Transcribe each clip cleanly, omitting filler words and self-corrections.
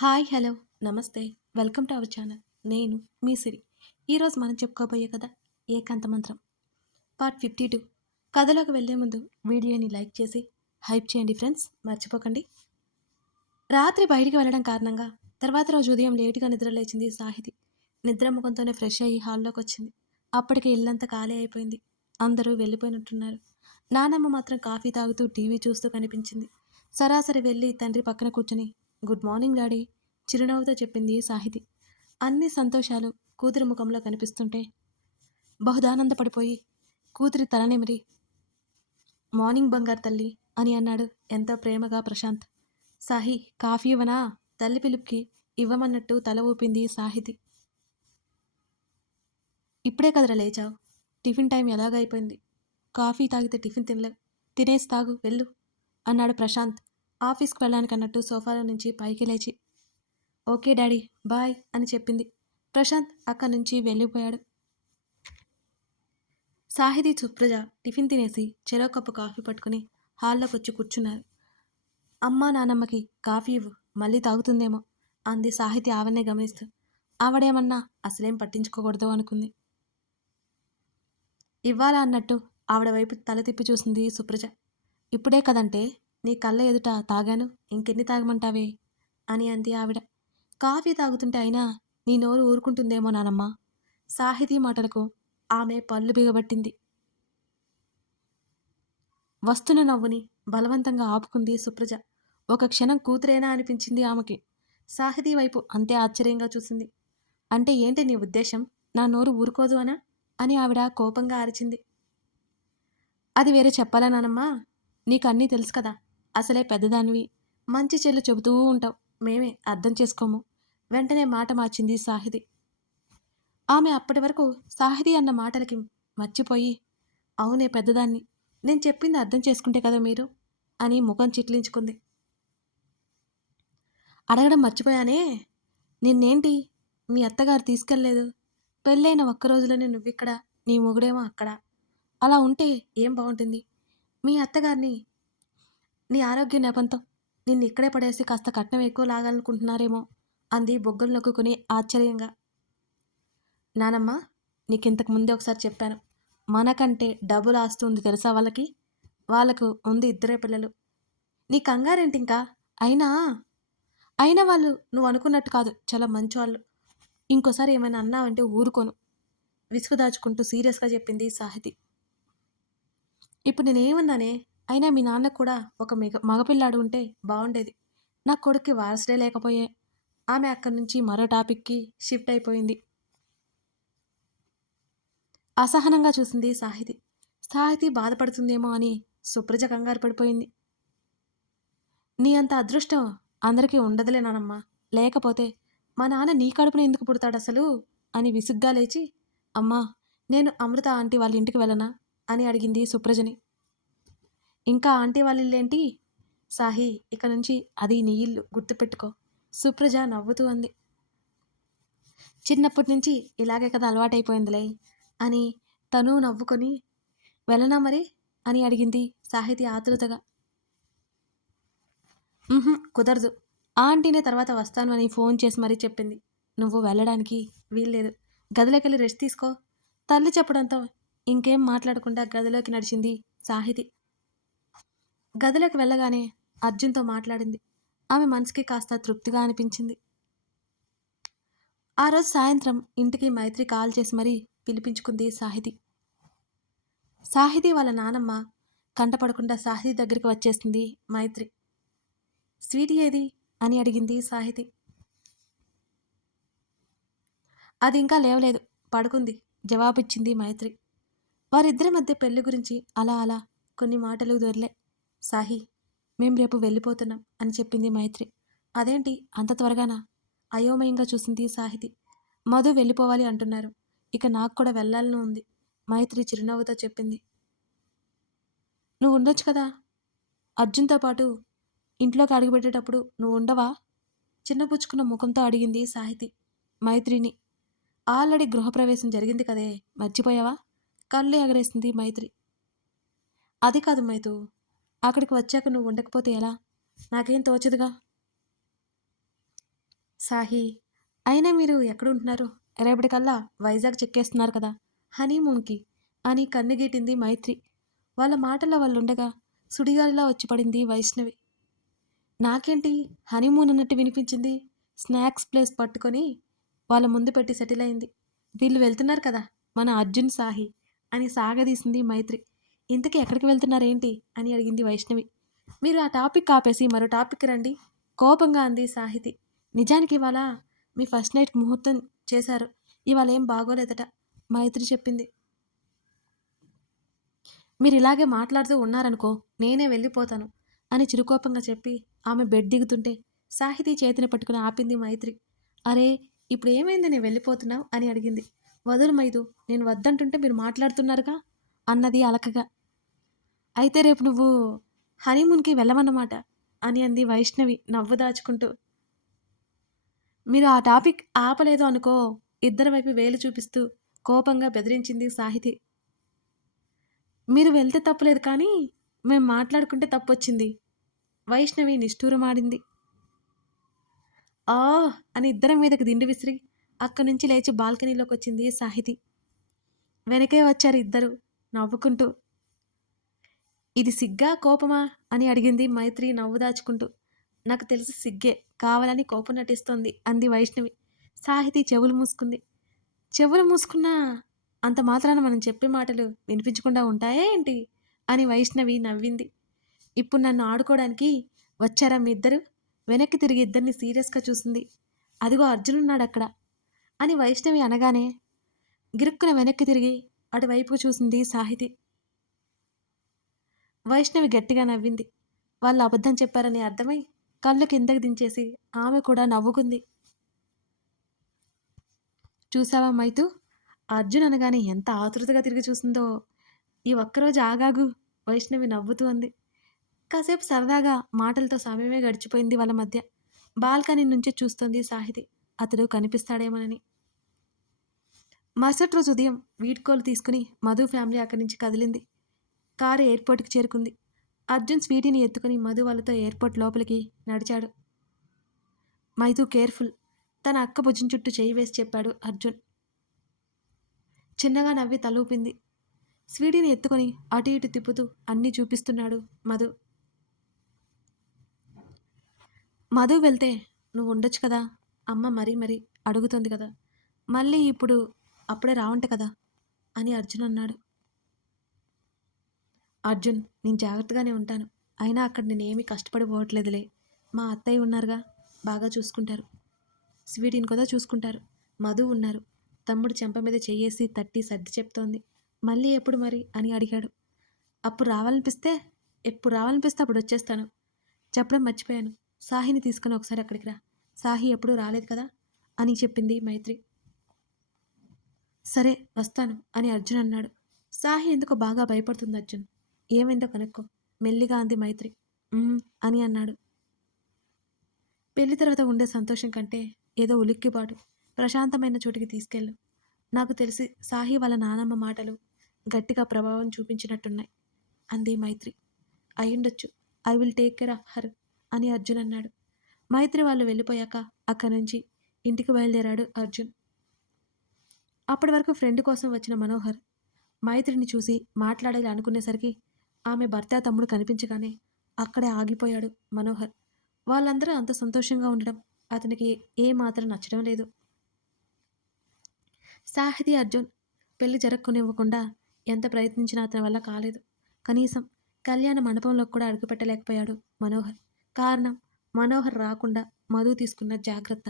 Hi hello నమస్తే welcome to our channel. నేను మీ సిరి. ఈరోజు మనం చెప్పుకోబోయే కథ ఏకాంత మంత్రం పార్ట్ 52. కథలోకి వెళ్లే ముందు వీడియోని లైక్ చేసి హైప్ చేయండి ఫ్రెండ్స్, మర్చిపోకండి. రాత్రి బయటికి వెళ్ళడం కారణంగా తర్వాత రోజు ఉదయం లేటుగా నిద్రలేచింది సాహితి. నిద్ర ముఖంతోనే ఫ్రెష్ అయ్యి హాల్లోకి వచ్చింది. అప్పటికే ఇల్లంతా ఖాళీ అయిపోయింది. అందరూ వెళ్ళిపోయినట్టున్నారు. నానమ్మ మాత్రం కాఫీ తాగుతూ టీవీ చూస్తూ కనిపించింది. సరాసరి వెళ్ళి తండ్రి పక్కన కూర్చుని గుడ్ మార్నింగ్ డాడీ చిరునవ్వుతో చెప్పింది సాహితి. అన్ని సంతోషాలు కూతురి ముఖంలో కనిపిస్తుంటే బహుదానందపడిపోయి కూతురి తలనిమిరి మార్నింగ్ బంగారు తల్లి అని అన్నాడు ఎంతో ప్రేమగా ప్రశాంత్. సాహి కాఫీ ఇవ్వనా? తల్లి పిలుపుకి ఇవ్వమన్నట్టు తల ఊపింది సాహితి. ఇప్పుడే కదరా లేచావు, టిఫిన్ టైం ఎలాగైపోయింది, కాఫీ తాగితే టిఫిన్ తినలేవు, తినేసి తాగు వెళ్ళు అన్నాడు ప్రశాంత్ ఆఫీస్కి వెళ్ళడానికన్నట్టు సోఫాలో నుంచి పైకి లేచి. ఓకే డాడీ బాయ్ అని చెప్పింది. ప్రశాంత్ అక్కడి నుంచి వెళ్ళిపోయాడు. సాహితి సుప్రజ టిఫిన్ తినేసి చెరో కప్పు కాఫీ పట్టుకుని హాల్లోకి వచ్చి కూర్చున్నారు. అమ్మా నానమ్మకి కాఫీ ఇవ్వు, మళ్ళీ తాగుతుందేమో అంది సాహితి ఆవిడనే గమనిస్తూ. ఆవిడేమన్నా అసలేం పట్టించుకోకూడదు అనుకుంది. ఇవ్వాలా అన్నట్టు ఆవిడ వైపు తల తిప్పి చూసింది సుప్రజ. ఇప్పుడే కదంటే నీ కళ్ళ ఎదుట తాగాను, ఇంకెన్ని తాగమంటావే అని అంది ఆవిడ. కాఫీ తాగుతుంటే అయినా నీ నోరు ఊరుకుంటుందేమో నానమ్మ. సాహితీ మాటలకు ఆమె పళ్ళు బిగబట్టింది. వస్తున్న నవ్వుని బలవంతంగా ఆపుకుంది సుప్రజ. ఒక క్షణం కూతురేనా అనిపించింది ఆమెకి. సాహితీ వైపు అంతే ఆశ్చర్యంగా చూసింది. అంటే ఏంటి నీ ఉద్దేశం, నా నోరు ఊరుకోదు అనా అని ఆవిడ కోపంగా అరిచింది. అది వేరే చెప్పాలా నానమ్మా, నీకు అన్నీ తెలుసు కదా, అసలే పెద్దదానివి, మంచి చెల్లు చెబుతూ ఉంటావు, మేమే అర్థం చేసుకోము వెంటనే మాట మార్చింది సాహితి. ఆమె అప్పటి వరకు సాహితి అన్న మాటలకి మర్చిపోయి అవునే పెద్దదాన్ని, నేను చెప్పింది అర్థం చేసుకుంటే కదా మీరు అని ముఖం చిట్లించుకుంది. అడగడం మర్చిపోయానే, నిన్నేంటి మీ అత్తగారు తీసుకెళ్ళలేదు? పెళ్ళైన ఒక్క రోజులోనే నువ్విక్కడ, నీ మొగుడేమో అక్కడ. అలా ఉంటే ఏం బాగుంటుంది? మీ అత్తగారిని నీ ఆరోగ్య నెపంతో నిన్ను ఇక్కడే పడేసి కాస్త కట్నం ఎక్కువ లాగాలనుకుంటున్నారేమో అంది బొగ్గలు నొక్కుని ఆశ్చర్యంగా. నానమ్మ, నీకింతకు ముందే ఒకసారి చెప్పాను, మనకంటే డబ్బులు ఆస్తి ఉంది తెలుసా వాళ్ళకి, వాళ్ళకు ఉంది ఇద్దరే పిల్లలు. నీ కంగారేంటి ఇంకా? అయినా అయినా వాళ్ళు నువ్వు అనుకున్నట్టు కాదు, చాలా మంచివాళ్ళు. ఇంకోసారి ఏమైనా అన్నావంటే ఊరుకోను విసుగు దాచుకుంటూ సీరియస్గా చెప్పింది సాహితి. ఇప్పుడు నేనేమన్నానే? అయినా మీ నాన్నకు కూడా ఒక మగపిల్లాడు ఉంటే బాగుండేది. నా కొడుక్కి వారసుడే లేకపోయే. ఆమె అక్కడి నుంచి మరో టాపిక్కి షిఫ్ట్ అయిపోయింది. అసహనంగా చూసింది సాహితి. సాహితి బాధపడుతుందేమో అని సుప్రజ కంగారు పడిపోయింది. నీ అంత అదృష్టం అందరికీ ఉండదులే నానమ్మ. లేకపోతే మా నాన్న నీ కడుపున ఎందుకు పుడతాడసలు అని విసుగ్గా లేచి, అమ్మా నేను అమృత ఆంటీ వాళ్ళ ఇంటికి వెళ్ళనా అని అడిగింది సుప్రజని. ఇంకా ఆంటీ వాళ్ళ ఇల్లేంటి సాహి, ఇక నుంచి అది నీ ఇల్లు గుర్తుపెట్టుకో సుప్రజ నవ్వుతూ అంది. చిన్నప్పటి నుంచి ఇలాగే కదా అలవాటైపోయిందిలే అని తను నవ్వుకొని, వెళ్ళనా మరి అని అడిగింది సాహితి ఆతృతగా. కుదరదు, ఆంటీనే తర్వాత వస్తాను అని ఫోన్ చేసి మరీ చెప్పింది. నువ్వు వెళ్ళడానికి వీల్లేదు, గదిలోకి వెళ్ళి రెస్ట్ తీసుకో. తల్లి చెప్పడంతో ఇంకేం మాట్లాడకుండా గదిలోకి నడిచింది సాహితి. గదిలోకి వెళ్ళగానే అర్జున్తో మాట్లాడింది. ఆమె మనసుకి కాస్త తృప్తిగా అనిపించింది. ఆ రోజు సాయంత్రం ఇంటికి మైత్రి కాల్ చేసి మరీ పిలిపించుకుంది సాహితి. సాహితి వాళ్ళ నానమ్మ కంటపడకుండా సాహితి దగ్గరికి వచ్చేసింది మైత్రి. స్వీటీ ఏది అని అడిగింది సాహితి. అది ఇంకా లేవలేదు, పడుకుంది జవాబిచ్చింది మైత్రి. వారిద్దరి మధ్య పెళ్లి గురించి అలా అలా కొన్ని మాటలు దొరిలే. సాహి, మేం రేపు వెళ్ళిపోతున్నాం అని చెప్పింది మైత్రి. అదేంటి అంత త్వరగానా? అయోమయంగా చూసింది సాహితి. మధు వెళ్ళిపోవాలి అంటున్నారు, ఇక నాకు కూడా వెళ్ళాలని ఉంది మైత్రి చిరునవ్వుతో చెప్పింది. నువ్వు ఉండొచ్చు కదా, అర్జున్తో పాటు ఇంట్లోకి అడుగుపెట్టేటప్పుడు నువ్వు ఉండవా? చిన్నపుచ్చుకున్న ముఖంతో అడిగింది సాహితి మైత్రిని. ఆల్రెడీ గృహప్రవేశం జరిగింది కదే, మర్చిపోయావా? కళ్ళు ఎగరేసింది మైత్రి. అది కాదు మైతు, అక్కడికి వచ్చాక నువ్వు ఉండకపోతే ఎలా? నాకేం తోచదుగా. సాహి, అయినా మీరు ఎక్కడుంటున్నారు? రేపటికల్లా వైజాగ్ చెక్కేస్తున్నారు కదా! హనీమూన్‌కి అని కన్నుగీటింది మైత్రి. వాళ్ళ మాటల్లో వాళ్ళుండగా సుడిగాలిలా వచ్చి పడింది వైష్ణవి. నాకేంటి హనీమూన్ అన్నట్టు వినిపించింది. స్నాక్స్ ప్లేస్ పట్టుకొని వాళ్ళ ముందు పెట్టి సెటిల్ అయింది. వీళ్ళు వెళ్తున్నారు కదా! మన అర్జున్, సాహి అని సాగదీసింది మైత్రి. ఇంతకీ ఎక్కడికి వెళ్తున్నారేంటి? అని అడిగింది వైష్ణవి. మీరు ఆ టాపిక్ ఆపేసి మరో టాపిక్‌కి రండి కోపంగా అంది సాహితి. నిజానికి ఇవాళ మీ ఫస్ట్ నైట్ ముహూర్తం చేశారు. ఇవాళ ఏం బాగోలేదట మైత్రి చెప్పింది. మీరు ఇలాగే మాట్లాడుతూ ఉన్నారనుకో నేనే వెళ్ళిపోతాను అని చిరుకోపంగా చెప్పి ఆమె బెడ్ దిగుతుంటే సాహితీ చేతిని పట్టుకుని ఆపింది మైత్రి. అరే, ఇప్పుడు ఏమైంది నేను వెళ్ళిపోతున్నావు అని అడిగింది. వదులు మైదు, నేను వద్దంటుంటే మీరు మాట్లాడుతున్నారుగా అన్నది అలకగా. అయితే రేపు నువ్వు హనీమూన్కి వెళ్ళమన్నమాట అని అంది వైష్ణవి నవ్వు దాచుకుంటూ. మీరు ఆ టాపిక్ ఆపలేదు అనుకో ఇద్దరి వైపు వేలు చూపిస్తూ కోపంగా బెదిరించింది సాహితి. మీరు వెళ్తే తప్పులేదు కానీ మేం మాట్లాడుకుంటే తప్పొచ్చింది వైష్ణవి నిష్ఠూరమాడింది. ఆ అని ఇద్దరం మీదకి దిండు విసిరి అక్కడి నుంచి లేచి బాల్కనీలోకి వచ్చింది సాహితి. వెనకే వచ్చారు ఇద్దరు నవ్వుకుంటూ. ఇది సిగ్గా కోపమా అని అడిగింది మైత్రి నవ్వు దాచుకుంటూ. నాకు తెలిసి సిగ్గే, కావాలని కోపం నటిస్తోంది అంది వైష్ణవి. సాహితి చెవులు మూసుకుంది. చెవులు మూసుకున్నా అంత మాత్రాన మనం చెప్పే మాటలు వినిపించకుండా ఉంటాయా ఏంటి అని వైష్ణవి నవ్వింది. ఇప్పుడు నన్ను ఆడుకోవడానికి వచ్చారా మీ ఇద్దరు? వెనక్కి తిరిగి ఇద్దరిని సీరియస్గా చూసింది. అదిగో అర్జునున్నాడు అక్కడ అని వైష్ణవి అనగానే గిరుక్కున వెనక్కి తిరిగి అటువైపుకు చూసింది సాహితి. వైష్ణవి గట్టిగా నవ్వింది. వాళ్ళు అబద్ధం చెప్పారని అర్థమై కళ్ళు కిందకి దించేసి ఆమె కూడా నవ్వుకుంది. చూసావా మైతు, అర్జున్ అనగానే ఎంత ఆతృతగా తిరిగి చూసిందో. ఈ ఒక్కరోజు ఆగాగు వైష్ణవి నవ్వుతూ అంది. కాసేపు సరదాగా మాటలతో సమయమే గడిచిపోయింది వాళ్ళ మధ్య. బాల్కనీ నుంచి చూస్తోంది సాహితి అతడు కనిపిస్తాడేమోనని. మరుసటి రోజు ఉదయం వీడ్కోలు తీసుకుని మధు ఫ్యామిలీ అక్కడి నుంచి కదిలింది. కారు ఎయిర్పోర్ట్కి చేరుకుంది. అర్జున్ స్వీటీని ఎత్తుకుని మధు వాళ్ళతో ఎయిర్పోర్ట్ లోపలికి నడిచాడు. మైతు కేర్ఫుల్, తన అక్క భుజం చుట్టూ చేయి వేసి చెప్పాడు అర్జున్. చిన్నగా నవ్వి తలూపింది. స్వీటీని ఎత్తుకొని అటు ఇటు తిప్పుతూ అన్నీ చూపిస్తున్నాడు మధు. మధు వెళ్తే నువ్వు ఉండొచ్చు కదా, అమ్మ మరీ మరీ అడుగుతుంది కదా, మళ్ళీ ఇప్పుడు అప్పుడే రావంట కదా అని అర్జున్ అన్నాడు. అర్జున్, నేను జాగ్రత్తగానే ఉంటాను. అయినా అక్కడ నేనేమీ కష్టపడిపోవట్లేదులే. మా అత్తయ్య ఉన్నారుగా, బాగా చూసుకుంటారు. స్వీటీని కూడా చూసుకుంటారు. మధు ఉన్నారు. తమ్ముడు చెంప మీద చెయ్యేసి తట్టి సర్ది చెప్తోంది. మళ్ళీ ఎప్పుడు మరి అని అడిగాడు. అప్పుడు రావాలనిపిస్తే ఎప్పుడు రావాలనిపిస్తే అప్పుడు వచ్చేస్తాను. చెప్పడం మర్చిపోయాను, సాహిని తీసుకుని ఒకసారి అక్కడికి రా. సాహి ఎప్పుడూ రాలేదు కదా అని చెప్పింది మైత్రి. సరే వస్తాను అని అర్జున్ అన్నాడు. సాహి ఎందుకో బాగా భయపడుతుంది అర్జున్. ఏమైందో కనుక్కో మెల్లిగా అంది మైత్రి. అని అన్నాడు. పెళ్లి తర్వాత ఉండే సంతోషం కంటే ఏదో ఉలిక్కిపాటు ప్రశాంతమైన చోటికి తీసుకెళ్ళు. నాకు తెలిసి సాహి వాళ్ళ నానమ్మ మాటలు గట్టిగా ప్రభావం చూపించినట్టున్నాయి అంది మైత్రి. అయ్యుండొచ్చు, I will take care of her అని అర్జున్ అన్నాడు. మైత్రి వాళ్ళు వెళ్ళిపోయాక అక్కడి నుంచి ఇంటికి బయలుదేరాడు అర్జున్. అప్పటి వరకు ఫ్రెండ్ కోసం వచ్చిన మనోహర్ మైత్రిని చూసి మాట్లాడాలి అనుకునేసరికి ఆమె భర్త తమ్ముడు కనిపించగానే అక్కడే ఆగిపోయాడు మనోహర్. వాళ్ళందరూ అంత సంతోషంగా ఉండడం అతనికి ఏమాత్రం నచ్చడం లేదు. సాహితీ అర్జున్ పెళ్లి జరగకునివ్వకుండా ఎంత ప్రయత్నించినా అతని వల్ల కాలేదు. కనీసం కళ్యాణ మండపంలో కూడా అడుగుపెట్టలేకపోయాడు మనోహర్. కారణం మనోహర్ రాకుండా మధు తీసుకున్న జాగ్రత్త.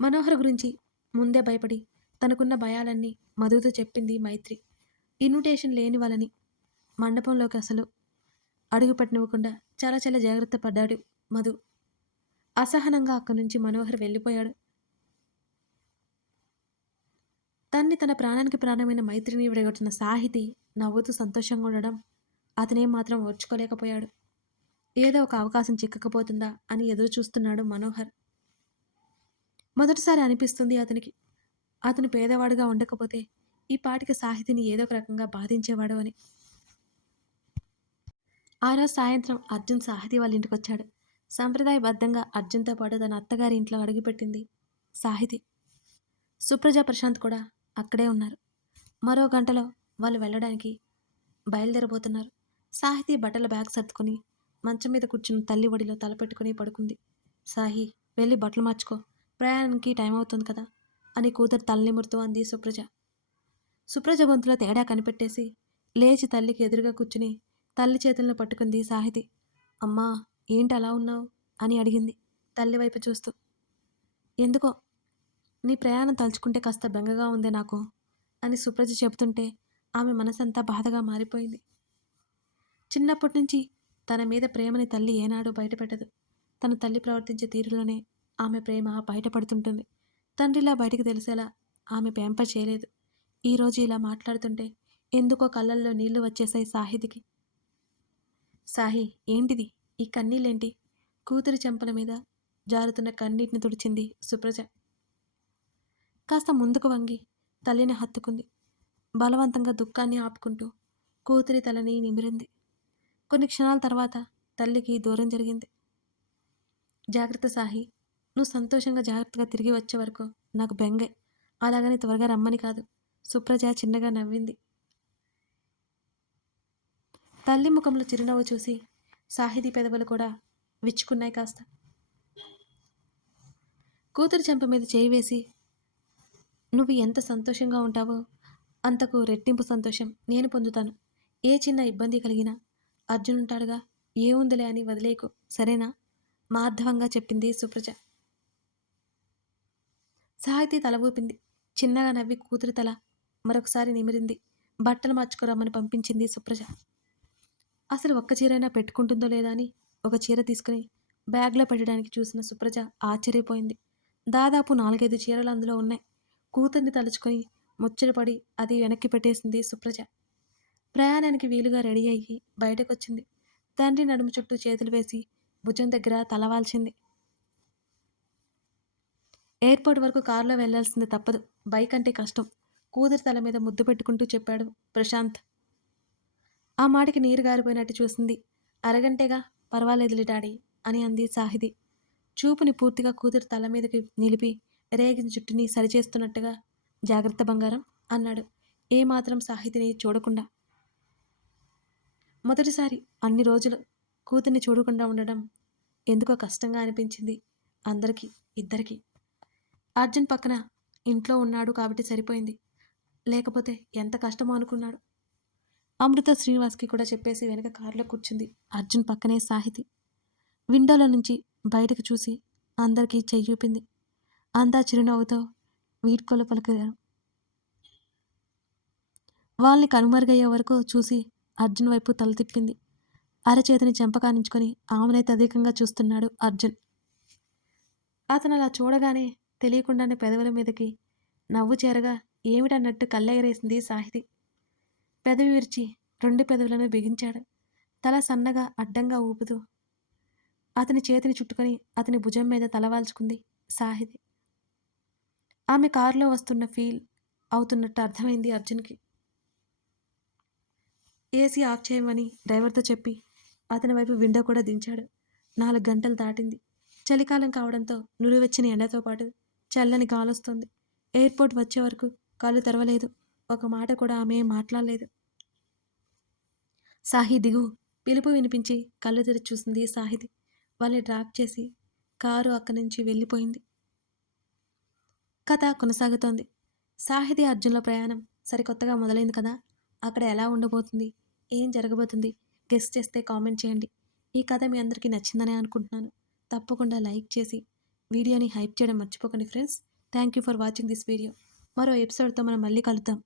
మనోహర్ గురించి ముందే భయపడి తనకున్న భయాలన్నీ మధుతో చెప్పింది మైత్రి. ఇన్విటేషన్ లేని వాళ్ళని మండపంలోకి అసలు అడుగు పెట్టనివ్వకుండా చాలా చాలా జాగ్రత్త పడ్డాడు మధు. అసహనంగా అక్కడి నుంచి మనోహర్ వెళ్ళిపోయాడు. తన ప్రాణానికి ప్రాణమైన మైత్రిని విడగొట్టిన సాహితి నవ్వుతూ సంతోషంగా ఉండడం అతనేం మాత్రం ఓర్చుకోలేకపోయాడు. ఏదో ఒక అవకాశం చిక్కకపోతుందా అని ఎదురు చూస్తున్నాడు మనోహర్. మొదటిసారి అనిపిస్తుంది అతనికి, అతను పేదవాడుగా ఉండకపోతే ఈ పాటికి సాహితిని ఏదో ఒక రకంగా బాధించేవాడు అని. ఆ రోజు సాయంత్రం అర్జున్ సాహితి వాళ్ళ ఇంటికి వచ్చాడు. సంప్రదాయబద్ధంగా అర్జున్‌తో పాటు తన అత్తగారి ఇంట్లో అడుగుపెట్టింది సాహితి. సుప్రజ, ప్రశాంత్ కూడా అక్కడే ఉన్నారు. మరో గంటలో వాళ్ళు వెళ్ళడానికి బయలుదేరబోతున్నారు. సాహితి బట్టల బ్యాగ్ సర్దుకొని మంచం మీద కూర్చుని తల్లి ఒడిలో తలపెట్టుకుని పడుకుంది. సాహి, వెళ్ళి బట్టలు మార్చుకో, ప్రయాణానికి టైం అవుతుంది కదా అని కూతురు తలనిమురుతూ అంది సుప్రజ. సుప్రజ గొంతులో తేడా కనిపెట్టేసి లేచి తల్లికి ఎదురుగా కూర్చుని తల్లి చేతులను పట్టుకుంది సాహితి. అమ్మా, ఏంటి అలా ఉన్నావు అని అడిగింది తల్లి వైపు చూస్తూ. ఎందుకో నీ ప్రయాణం తలుచుకుంటే కాస్త బెంగగా ఉంది నాకు అని సుప్రజ చెబుతుంటే ఆమె మనసంతా బాధగా మారిపోయింది. చిన్నప్పటి నుంచి తన మీద ప్రేమని తల్లి ఏనాడూ బయటపెట్టదు. తన తల్లి ప్రవర్తించే తీరులోనే ఆమె ప్రేమ బయటపడుతుంటుంది. తండ్రిలా బయటికి తెలిసేలా ఆమె పెంప చేయలేదు. ఈరోజు ఇలా మాట్లాడుతుంటే ఎందుకో కళ్ళల్లో నీళ్లు వచ్చేసాయి సాహితికి. సాహి, ఏంటిది ఈ కన్నీళ్ళేంటి? కూతురి చెంపల మీద జారుతున్న కన్నీటిని తుడిచింది సుప్రజ. కాస్త ముందుకు వంగి తల్లిని హత్తుకుంది. బలవంతంగా దుఃఖాన్ని ఆపుకుంటూ కూతురి తలని నిమిరింది. కొన్ని క్షణాల తర్వాత తల్లికి దూరం జరిగింది. జాగ్రత్త సాహి, నువ్వు సంతోషంగా జాగ్రత్తగా తిరిగి వచ్చే వరకు నాకు బెంగే. అలాగని త్వరగా రమ్మని కాదు. సుప్రజ చిన్నగా నవ్వింది. తల్లి ముఖంలో చిరునవ్వు చూసి సాహితీ పెదవులు కూడా విచ్చుకున్నాయి కాస్త. కూతురు చెంప మీద చేయి వేసి, నువ్వు ఎంత సంతోషంగా ఉంటావో అంతకు రెట్టింపు సంతోషం నేను పొందుతాను. ఏ చిన్న ఇబ్బంది కలిగినా అర్జున్ ఉంటాడుగా, ఏముందిలే అని వదిలేకు, సరేనా? మార్ధవంగా చెప్పింది సుప్రజ. సాహితీ తల ఊపింది. చిన్నగా నవ్వి కూతురి తల మరొకసారి నిమిరింది. బట్టలు మార్చుకురమ్మని పంపించింది సుప్రజ. అసలు ఒక్క చీరైనా పెట్టుకుంటుందో లేదా అని ఒక చీర తీసుకుని బ్యాగ్లో పెట్టడానికి చూసిన సుప్రజ ఆశ్చర్యపోయింది. దాదాపు 4-5 చీరలు అందులో ఉన్నాయి. కూతుర్ని తలుచుకొని ముచ్చటపడి అది వెనక్కి పెట్టేసింది సుప్రజ. ప్రయాణానికి వీలుగా రెడీ అయ్యి బయటకొచ్చింది. తండ్రి నడుము చుట్టూ చేతులు వేసి భుజం దగ్గర తలవాల్చింది. ఎయిర్పోర్ట్ వరకు కారులో వెళ్లాల్సింది తప్పదు. బైక్ అంటే కష్టం. కూతురి తల మీద ముద్దు పెట్టుకుంటూ చెప్పాడు ప్రశాంత్. ఆ మాటకి నీరు గారిపోయినట్టు చూసింది. అరగంటేగా, పర్వాలేదులే డాడీ అని అంది సాహితి. చూపుని పూర్తిగా కూతురి తల మీదకి నిలిపి రేగిన జుట్టుని సరిచేస్తున్నట్టుగా. జాగ్రత్త బంగారం అన్నాడు ఏమాత్రం సాహితిని చూడకుండా. మొదటిసారి అన్ని రోజులు కూతుర్ని చూడకుండా ఉండడం ఎందుకో కష్టంగా అనిపించింది అందరికీ, ఇద్దరికీ. అర్జున్ పక్కన ఇంట్లో ఉన్నాడు కాబట్టి సరిపోయింది. లేకపోతే ఎంత కష్టమో అనుకున్నాడు. అమృత శ్రీనివాస్కి కూడా చెప్పేసి వెనక కారులో కూర్చుంది అర్జున్ పక్కనే సాహితి. విండోలో నుంచి బయటకు చూసి అందరికీ చెయ్యూపింది. అంతా చిరునవ్వుతో వీడ్కోలు పలికారు. వాళ్ళని కనుమరుగయ్యే వరకు చూసి అర్జున్ వైపు తల తిప్పింది. అరచేతిని చెంపకానించుకొని ఆమెనే తదేకంగా చూస్తున్నాడు అర్జున్. అతను అలా చూడగానే తెలియకుండానే పెదవుల మీదకి నవ్వు చేరగా ఏమిటన్నట్టు కళ్ళెగరేసింది సాహితి. పెదవి విరిచి 2 పెదవులను బిగించాడు. తల సన్నగా అడ్డంగా ఊపుతూ అతని చేతిని చుట్టుకొని అతని భుజం మీద తలవాల్చుకుంది సాహితి. ఆమె కారులో వస్తున్న ఫీల్ అవుతున్నట్టు అర్థమైంది అర్జున్కి. ఏసీ ఆఫ్ చేయమని డ్రైవర్తో చెప్పి అతని వైపు విండో కూడా దించాడు. 4 గంటలు దాటింది. చలికాలం కావడంతో నులివెచ్చని ఎండతో పాటు చల్లని గాలొస్తుంది. ఎయిర్పోర్ట్ వచ్చే వరకు కళ్ళు తెరవలేదు. ఒక మాట కూడా ఆమె మాట్లాడలేదు. సాహి దిగు పిలుపు వినిపించి కళ్ళు తెరిచి చూసింది సాహితి. వాళ్ళని డ్రాప్ చేసి కారు అక్కడి నుంచి వెళ్ళిపోయింది. కథ కొనసాగుతోంది. సాహితి అర్జున్ల ప్రయాణం సరికొత్తగా మొదలైంది కదా. అక్కడ ఎలా ఉండబోతుంది, ఏం జరగబోతుంది గెస్ చేస్తే కామెంట్ చేయండి. ఈ కథ మీ అందరికీ నచ్చిందనే అనుకుంటున్నాను. తప్పకుండా లైక్ చేసి వీడియోని హైప్ చేయడం మర్చిపోకండి friends. Thank you for watching this video. మరో ఎపిసోడ్తో మనం మళ్ళీ కలుద్దాం.